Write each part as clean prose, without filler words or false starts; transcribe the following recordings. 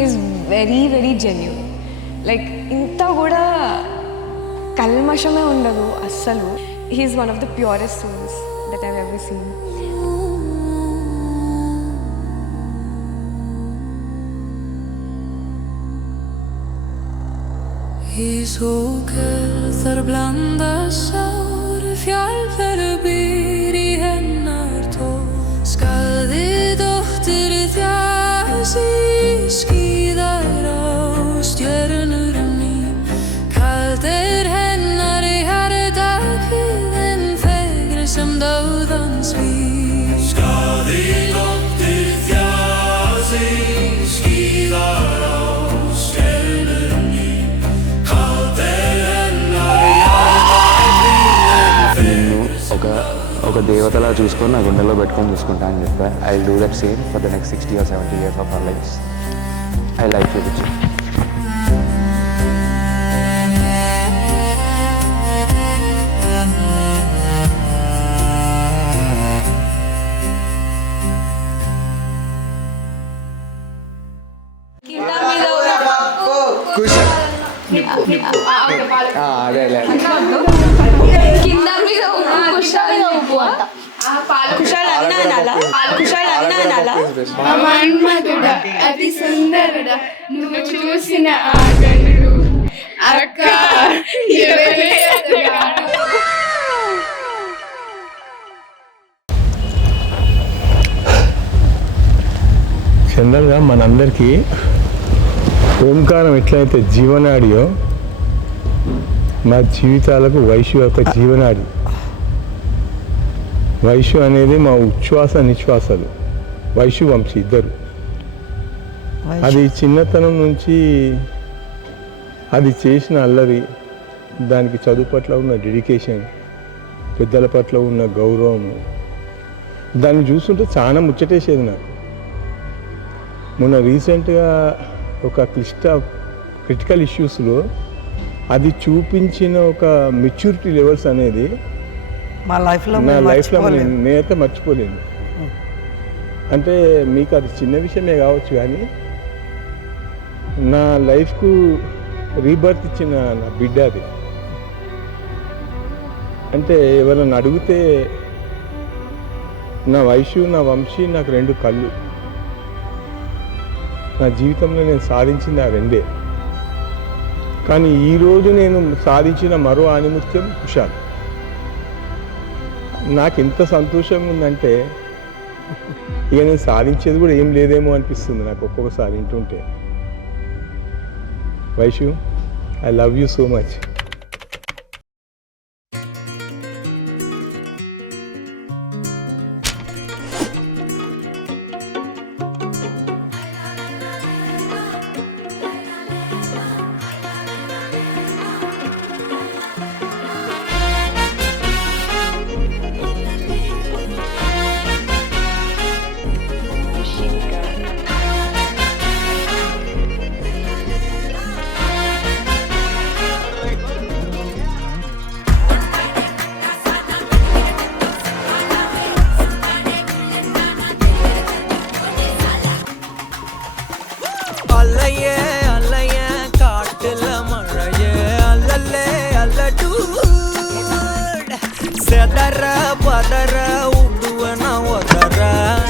He's very very genuine. Like ఇంత కూడా కల్మషమే ఉండదు అస్సలు. He's one of the purest souls that I've ever seen. I såker förblandar sår, fjallfäller i hennar tår. Skadig dotter þjás í skíðar á stjörnur mín. Kalt hennar í hjarta kviðin fegri sem döðans vín. Skadig dotter þjás í skíðar á stjörnur mín. ఒక దేవతలా చూసుకొని నా గుండెల్లో పెట్టుకొని చూసుకుంటా అని చెప్పా. I do that same for the next 60 or 70 years of our lives. I like you picture. అదే మన్మధుడా అతి సుందరుడా నువ్వు చూసిన ఆగనుడు అక్క ఎవరే అతగాడు. జనరల్గా మనందరికీ ఓంకారం ఎట్లయితే జీవనాడియో మా జీవితాలకు వైశ్య యొక్క జీవనాడి. వైశ్య అనేది మా ఉచ్ఛ్వాస నిశ్వాసాలు. వైశ్య వంశీ ఇద్దరు. అది చిన్నతనం నుంచి అది చేసిన అల్లరి, దానికి చదువు పట్ల ఉన్న డెడికేషన్, పెద్దల పట్ల ఉన్న గౌరవం, దాన్ని చూస్తుంటే చాలా ముచ్చటేసేది నాకు. మొన్న రీసెంట్గా ఒక క్రిటికల్ ఇష్యూస్లో అది చూపించిన ఒక మెచ్యూరిటీ లెవెల్స్ అనేది నా లైఫ్లో నేనైతే మర్చిపోలేను. అంటే మీకు అది చిన్న విషయమే కావచ్చు, కానీ నా లైఫ్కు రీబర్త్ ఇచ్చిన నా బిడ్డ అది. అంటే ఎవరైనా అడిగితే నా వైశ్యు, నా వంశీ నాకు రెండు కళ్ళు. నా జీవితంలో నేను సాధించింది ఆ రెండే. కానీ ఈరోజు నేను సాధించిన మరో ఆణిముత్యం కుషాల్. నాకు ఎంత సంతోషంగా ఉందంటే ఇక నేను సాధించేది కూడా ఏం లేదేమో అనిపిస్తుంది నాకు ఒక్కొక్కసారి వింటుంటే. Vaishu, I love you so much.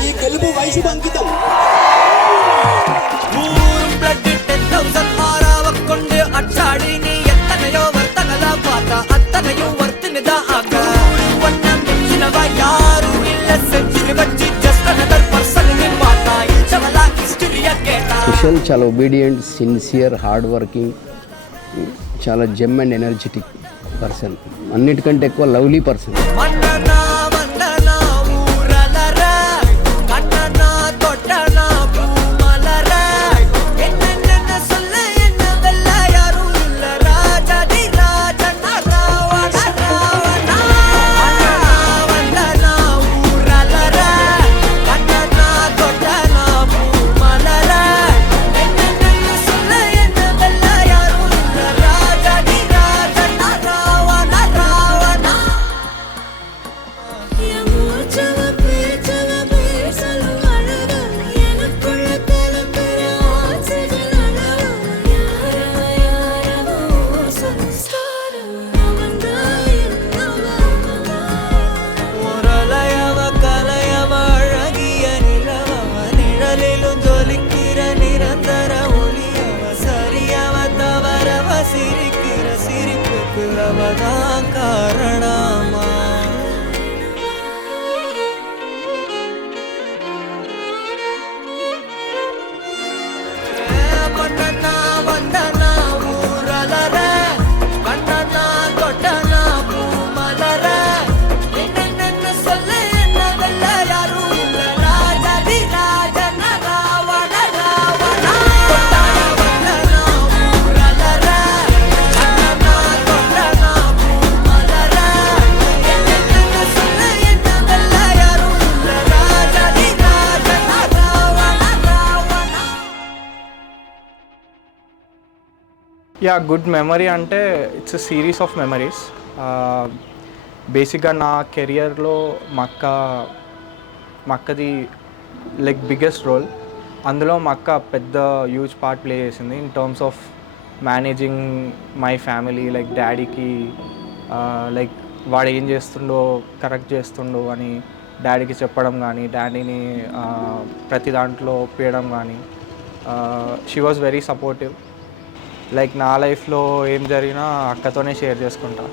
ఈ గెలుపు వైశ్య అంకితం. కుశల్ చాలా ఒబీడియంట్, సిన్సియర్, హార్డ్ వర్కింగ్, చాలా జెమ్ అండ్ ఎనర్జెటిక్ పర్సన్. అన్నిటికంటే ఎక్కువ లవ్లీ పర్సన్. కదా కారణమా వందనా వందనా ఊరలరే కన్ననా కొట్టనా పూమలరే నిన్ను சொல்ல என்ன வெல்ல யாரும் இல்ல ராஜதி ராஜன ராவண ராவண கொட்டான வந்தனா ஊரலరే கண்ணனா கொட்டனா பூமலரே நின்ன சொல்ல என்ன வெல்ல யாரும் இல்ல ராஜதி ராஜன Ravana Ravana. Yeah good memory అంటే it's a series of memories. బేసిక్గా నా కెరియర్లో మా అక్కది లైక్ బిగ్గెస్ట్ రోల్. అందులో మా అక్క పెద్ద హ్యూజ్ పార్ట్ ప్లే చేసింది in terms of managing my family. Like డాడీకి లైక్ వాడు ఏం చేస్తుండో కరెక్ట్ చేస్తుండో అని డాడీకి చెప్పడం కానీ, డాడీని ప్రతి దాంట్లో ఒప్పియడం కానీ. She was very supportive. Like నా లైఫ్లో ఏం జరిగినా అక్కతోనే షేర్ చేసుకుంటా.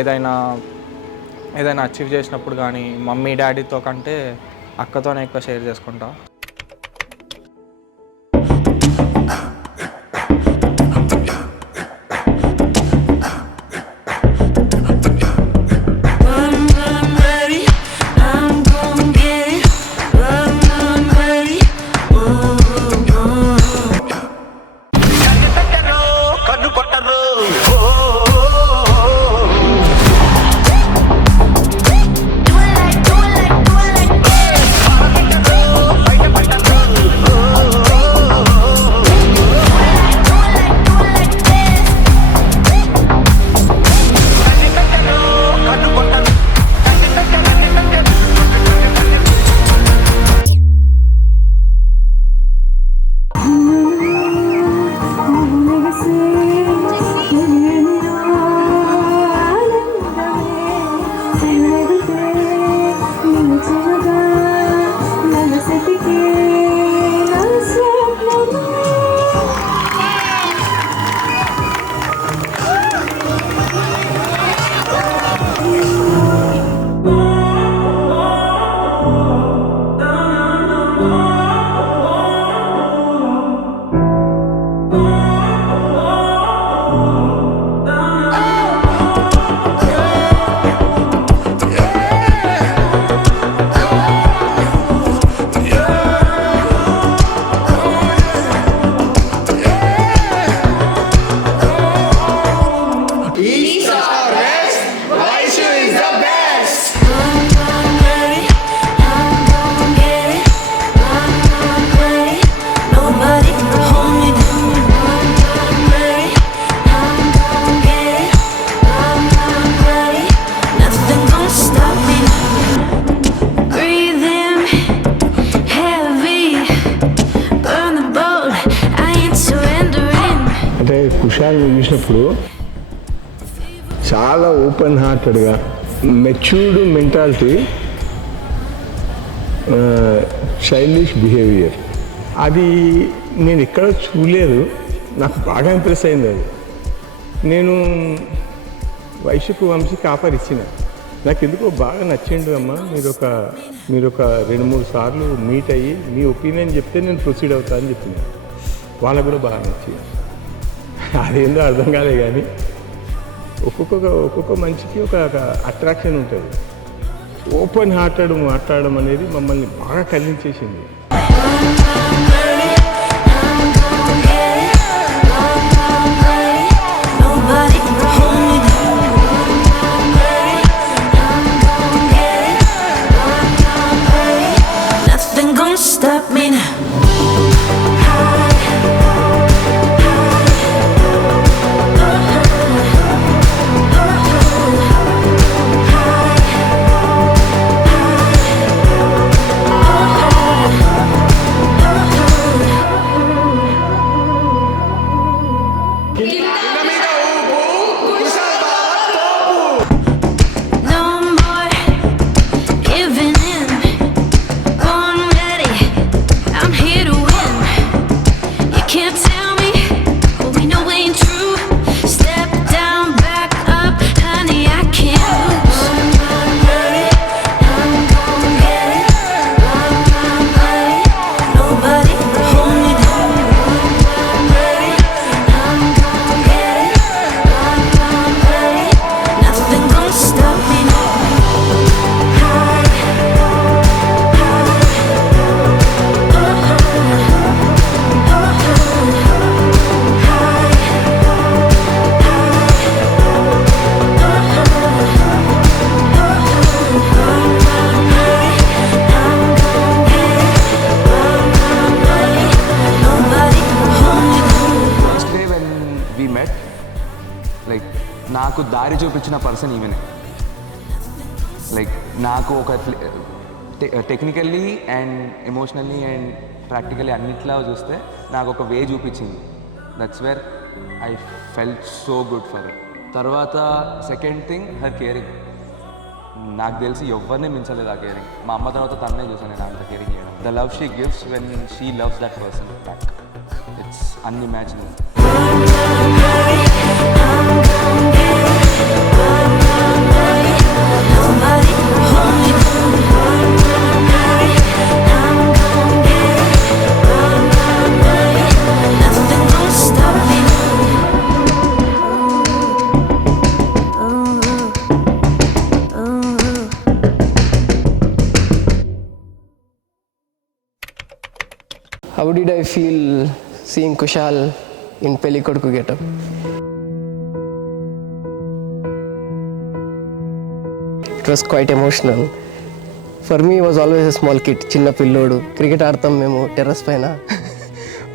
ఏదైనా అచీవ్ చేసినప్పుడు కానీ మమ్మీ డాడీతో కంటే అక్కతోనే ఎక్కువ షేర్ చేసుకుంటా. కుషాల్ని చూసినప్పుడు చాలా ఓపెన్ హార్టెడ్గా మెచ్యూర్డ్ మెంటాలిటీ, చైల్డిష్ బిహేవియర్, అది నేను ఎక్కడ చూడలేదు. నాకు బాగా ఇంప్రెస్ అయింది అది. నేను వైశ్యకు వంశీకి ఆఫర్ ఇచ్చిన, నాకు ఎందుకో బాగా నచ్చిండు అమ్మ, మీరు ఒక 2-3 సార్లు మీట్ అయ్యి మీ ఒపీనియన్ చెప్తే నేను ప్రొసీడ్ అవుతా అని చెప్పిన. వాళ్ళకు కూడా బాగా నచ్చింది. అదేందో అర్థం కాలే కానీ ఒక్కొక్క మనిషికి ఒక అట్రాక్షన్ ఉంటుంది. ఓపెన్ హార్టెడ్ మాట్లాడడం అనేది మమ్మల్ని బాగా కలిగించేసింది. నాకు దారి చూపించిన పర్సన్ ఈవెనే. లైక్ నాకు ఒక technically and emotionally and practically అన్నిట్లా చూస్తే నాకు ఒక వే చూపించింది. That's where I felt so good for it. తర్వాత సెకండ్ థింగ్ హర్ కేరింగ్. నాకు తెలిసి ఎవరిని మించలేదు ఆ కేరింగ్. మా అమ్మ తర్వాత తన్నే చూసాను నేను అంత కేరింగ్ చేయడం. The love she gives when she loves that person back, it's unimaginable. How did I feel seeing Kushal in Pelli Koduku getup? It was quite emotional. For me, he was always a small kid, చిన్న పిల్లోడు. Cricket ఆడతాం మేము terrace పైన.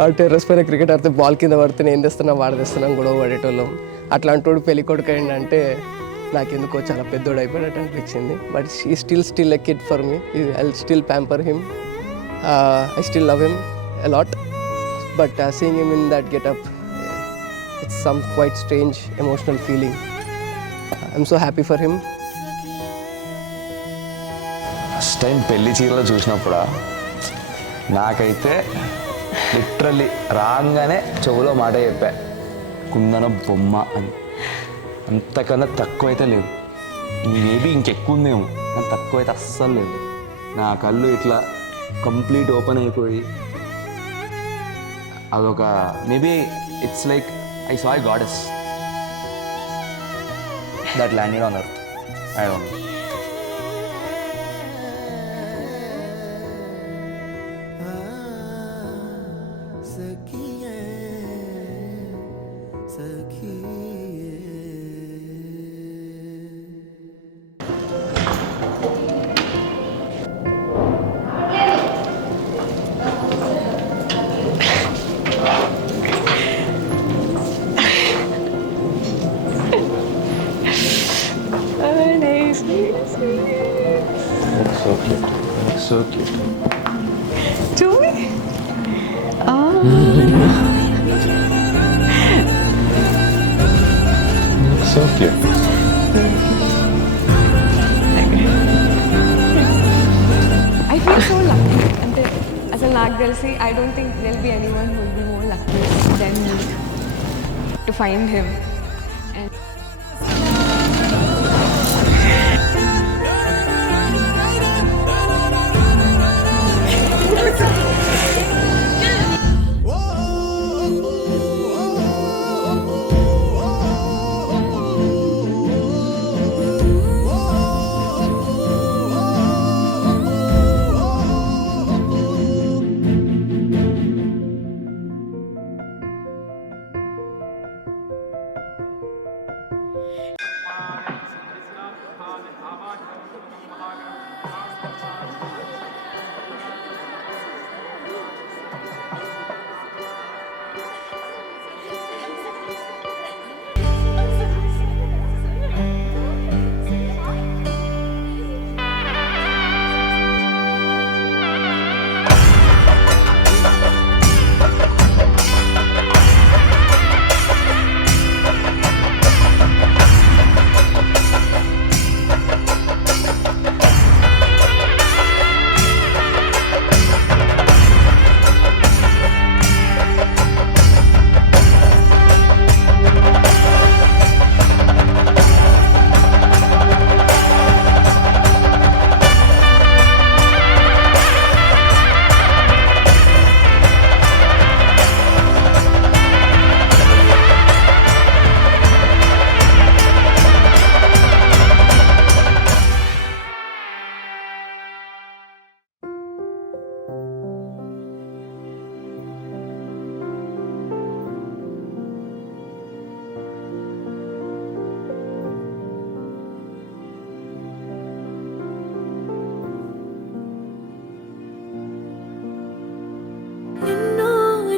ఆ terrace పైన cricket ఆడితే ball కింద పడితే నేను తెస్తున్నాం వాడు తెస్తున్నాం గొడవ పడేటోళ్ళం. అట్లాంటోడు పెళ్లి కొడుకు అయిందంటే నాకెందుకో చాలా పెద్దోడు అయిపోయినట్టు అనిపించింది. But she still a kid for me. I still pamper him. I still love him a lot, but seeing him in that getup, it's some quite strange emotional feeling. I'm so happy for him. First time పెళ్లి చీరలో చూసినప్పుడు నాకైతే literally రాగానే చెవులో మాట చెప్పా, కుందన బొమ్మ అని. అంతకన్నా తక్కువ అయితే లేదు. మేబీ ఇంకెక్కువ ఉందేమో, కానీ తక్కువ అయితే అస్సలు లేదు. నా కళ్ళు ఇట్లా కంప్లీట్ ఓపెన్ అయిపోయి అదొక maybe it's like I saw a goddess that landed on earth. I don't know. So cute. So cute. To me? So cute. I feel so lucky. అంటే అసలు నాకు తెలిసి I don't think there'll be anyone who will be more lucky than me to find him. And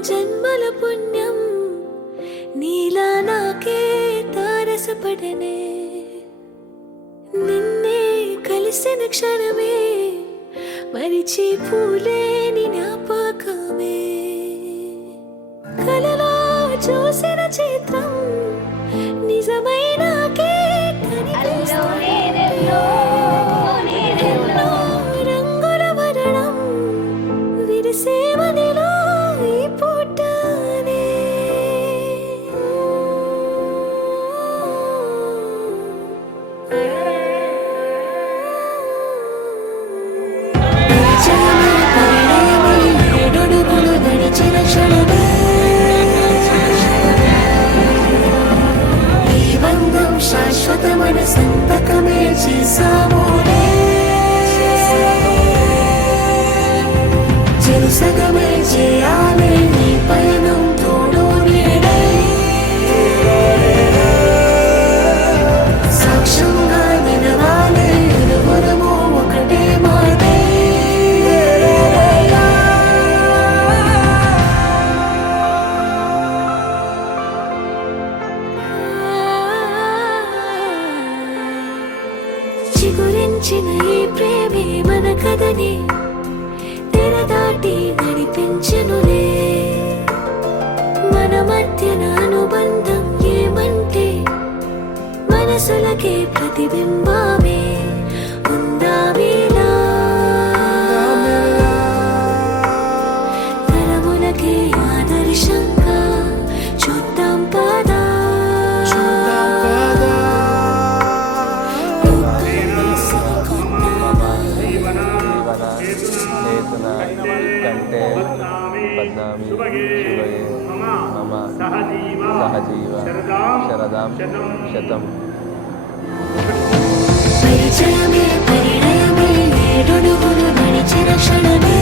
జన్మల పుణ్యం నీలా నాకే తారస బలపడనే నిన్నే కలిసిన క్షణమే మరిచిపోలేని జ్ఞాపకమే కలలో చూసిన చిత్రం నిజమైనాకే రంగుల వరణం విరిసేవనిలో ఈ పూటనే ఏడడుగులు నడిచిన క్షణమే ఈ బంధం శాశ్వతమైన సంతకమే చేసామోనే చెరుసగమే చేయాలి నీ పయనం తోడు నీడై సాక్ష్యంగా నిలవాలి ఇరువురము ఒకటే మాటే చిగురించిన ఈ ప్రేమే మన కథని తెరదాటి నడిపించనులే మన మధ్యన అనుబంధం ఏమంటే మనసులకే ప్రతిబింబమే ఉందామేలా తలములకే ఆదర్శంగా చూద్దాం పదా చేతున కంటే పద్నామి శివయే మమ సహజీవ శరదాం శతం పరిచయమే పరిణయమే ఏడడుగులు నడిచిన క్షణమే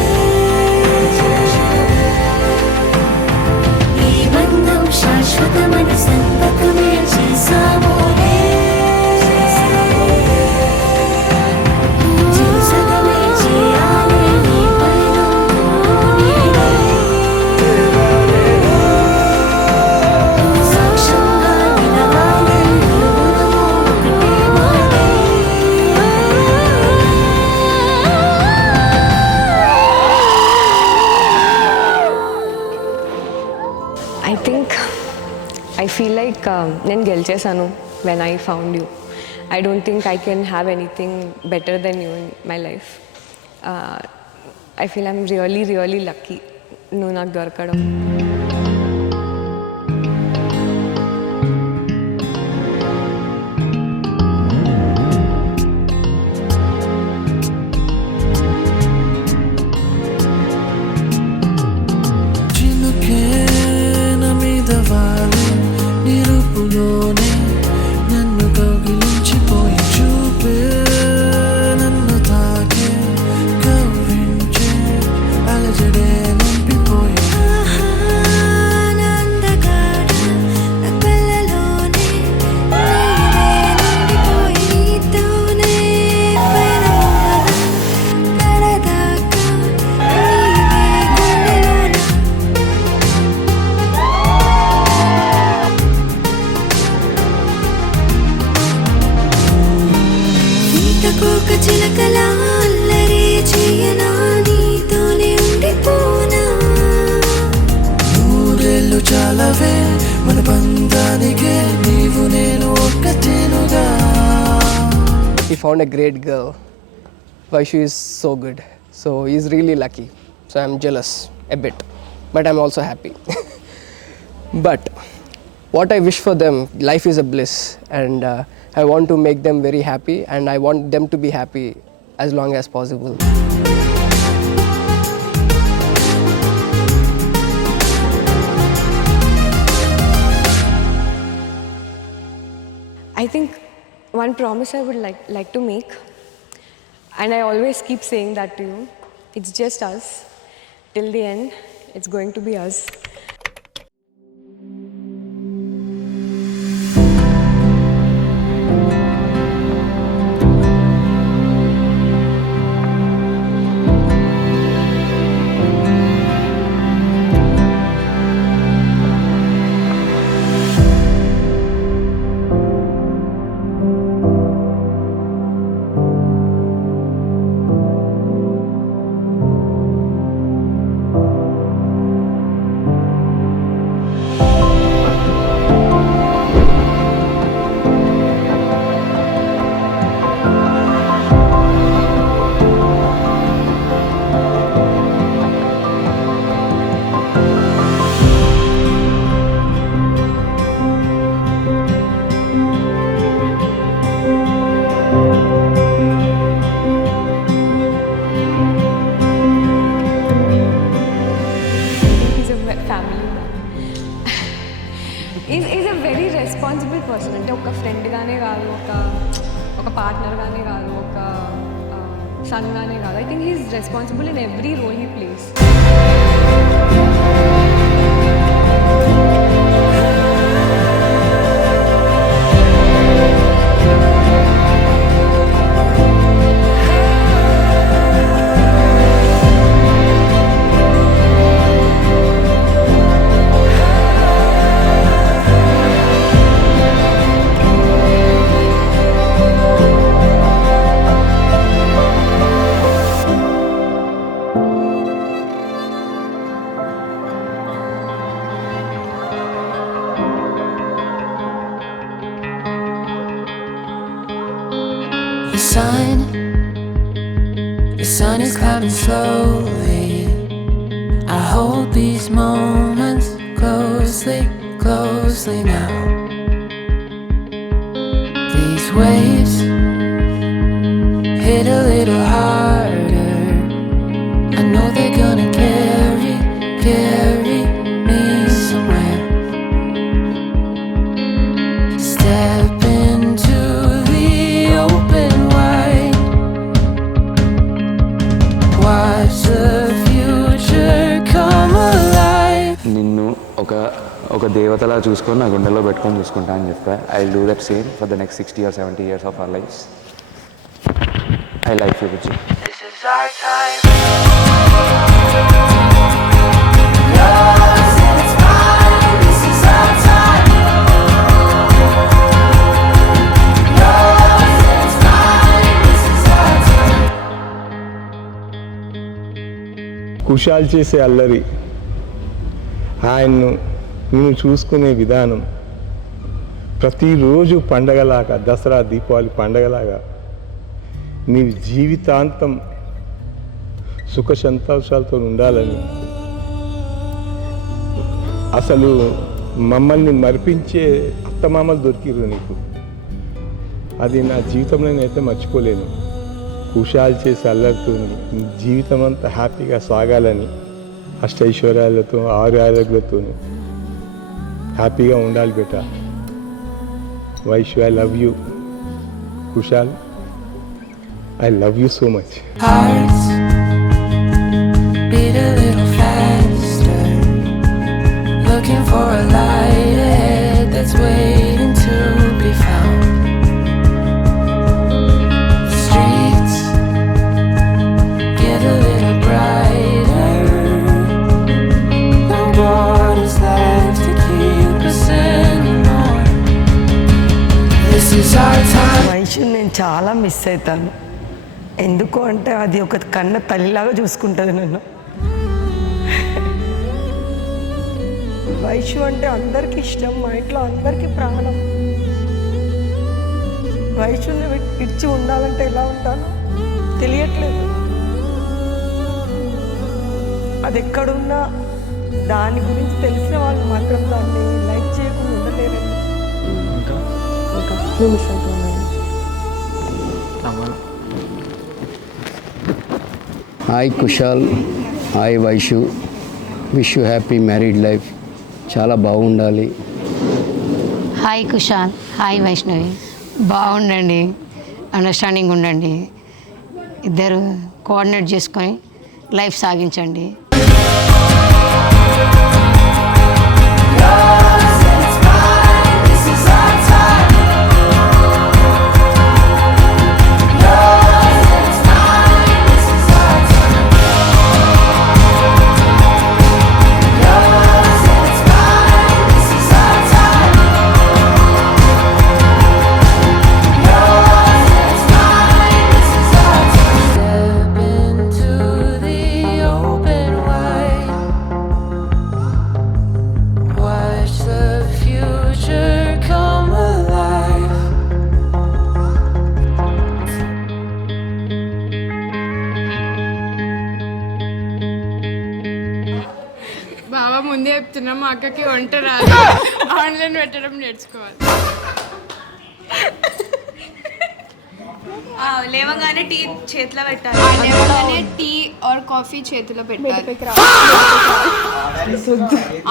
ఈ బంధం శాశ్వతమైన సంతకమే చేసామోనే చిరుసగమే చేయాలి నీ పయనం నీడై సాక్ష్యంగా నిలవాలి ఇరువురము ఒకటే మాటే I think I feel like నేను గెలిచేసాను when I found you. I don't think I can have anything better than you in my life. I feel I'm really, really lucky నువ్వు నాకు దొరకడం. చినుకేన మీద వాలి నిరుపులోనే నన్ను కౌగిలించిపోయి చూపే నన్ను తాకే కవ్వించే అలజడే నింపిపోయి కోక చిలకలా అల్లరి చేయనా నీతోనే ఉండిపోనా నూరేళ్ళు చాలవే మన బంధానికే నీవు నేను ఒక్కటేనుగా He found a great girl. Vaishu is so good. So he's really lucky. So I'm jealous a bit. But I'm also happy. But what I wish for them, life is a bliss. And I want to make them very happy. And I want them to be happy as long as possible. I think one promise I would like to make, and I always keep saying that to you, it's just us. Till the end, it's going to be us. Like family is a very responsible person. అంటే ఒక ఫ్రెండ్గానే కాదు, ఒక పార్ట్నర్గానే కాదు, ఒక సన్గానే కాదు. I think he's responsible in every role he plays. The sun is coming slowly. I hold these moments closely, closely now. These waves hit a little harder. I know they're gonna carry me somewhere. Step into the open wide. Watch the future come alive. నిన్ను ఒక దేవతలా చూసుకొని నా గుండెలో పెట్టుకొని చూసుకుంటా అని చెప్పా. I will do that same for the next 60 or 70 years of our lives. I like you, Vijay. This is our time. Kushal చేసే అల్లరి, ఆయన్ను నేను చూసుకునే విధానం, ప్రతిరోజు పండగలాగా, దసరా దీపావళి పండగలాగా నీ జీవితాంతం సుఖ సంతోషాలతో ఉండాలని, అసలు మమ్మల్ని మరిపించే అత్తమామలు దొరికిరు నీకు. అది నా జీవితంలో నేనైతే మర్చిపోలేను. కుషాల్ చేసే అల్లరితో జీవితం అంతా హ్యాపీగా సాగాలని, అష్టైశ్వర్యాలతో, ఆరోగ్యాలతో హ్యాపీగా ఉండాలి బేట. Vaishu, I love you. Kushal, I love you so much. Hearts beat a little faster, looking for a light ahead that's waiting to be found. The streets get a little brighter, no borders left to keep us anymore. This is our time. Vaishu నేను చాలా miss అవుతాను. ఎందుకు అంటే అది ఒక కన్న తల్లిలాగా చూసుకుంటుంది నన్ను. వైషు అంటే అందరికీ ఇష్టం, మా ఇంట్లో అందరికీ ప్రాణం. వైషుని ఇచ్చి ఉండాలంటే ఎలా ఉంటానో తెలియట్లేదు. అది ఎక్కడున్నా దాని గురించి తెలిసిన వాళ్ళు మాత్రం దాన్ని లైక్ చేయకుండా ఉండలేరండి. నువ్వు మిస్ అవుతున్నావు. Hi Kushal, hi Vaishu, wish you happy married life. చాలా బాగుండాలి. Hi Kushal, hi Vaishnavi. బాగుండండి, అండర్స్టాండింగ్ ఉండండి, ఇద్దరు కోఆర్డినేట్ చేసుకొని లైఫ్ సాగించండి. Step into the open wide. Watch the future come alive. బాబా ముందే చెప్తున్నా, మా అక్కకి వంట రాదు, ఆన్లైన్ పెట్టడం నేర్చుకోవాలి. లేవగానే టీ చేతిలో పెట్టాలి. లేవగానే టీ ఆర్ కాఫీ చేతిలో పెట్టాలి.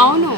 అవును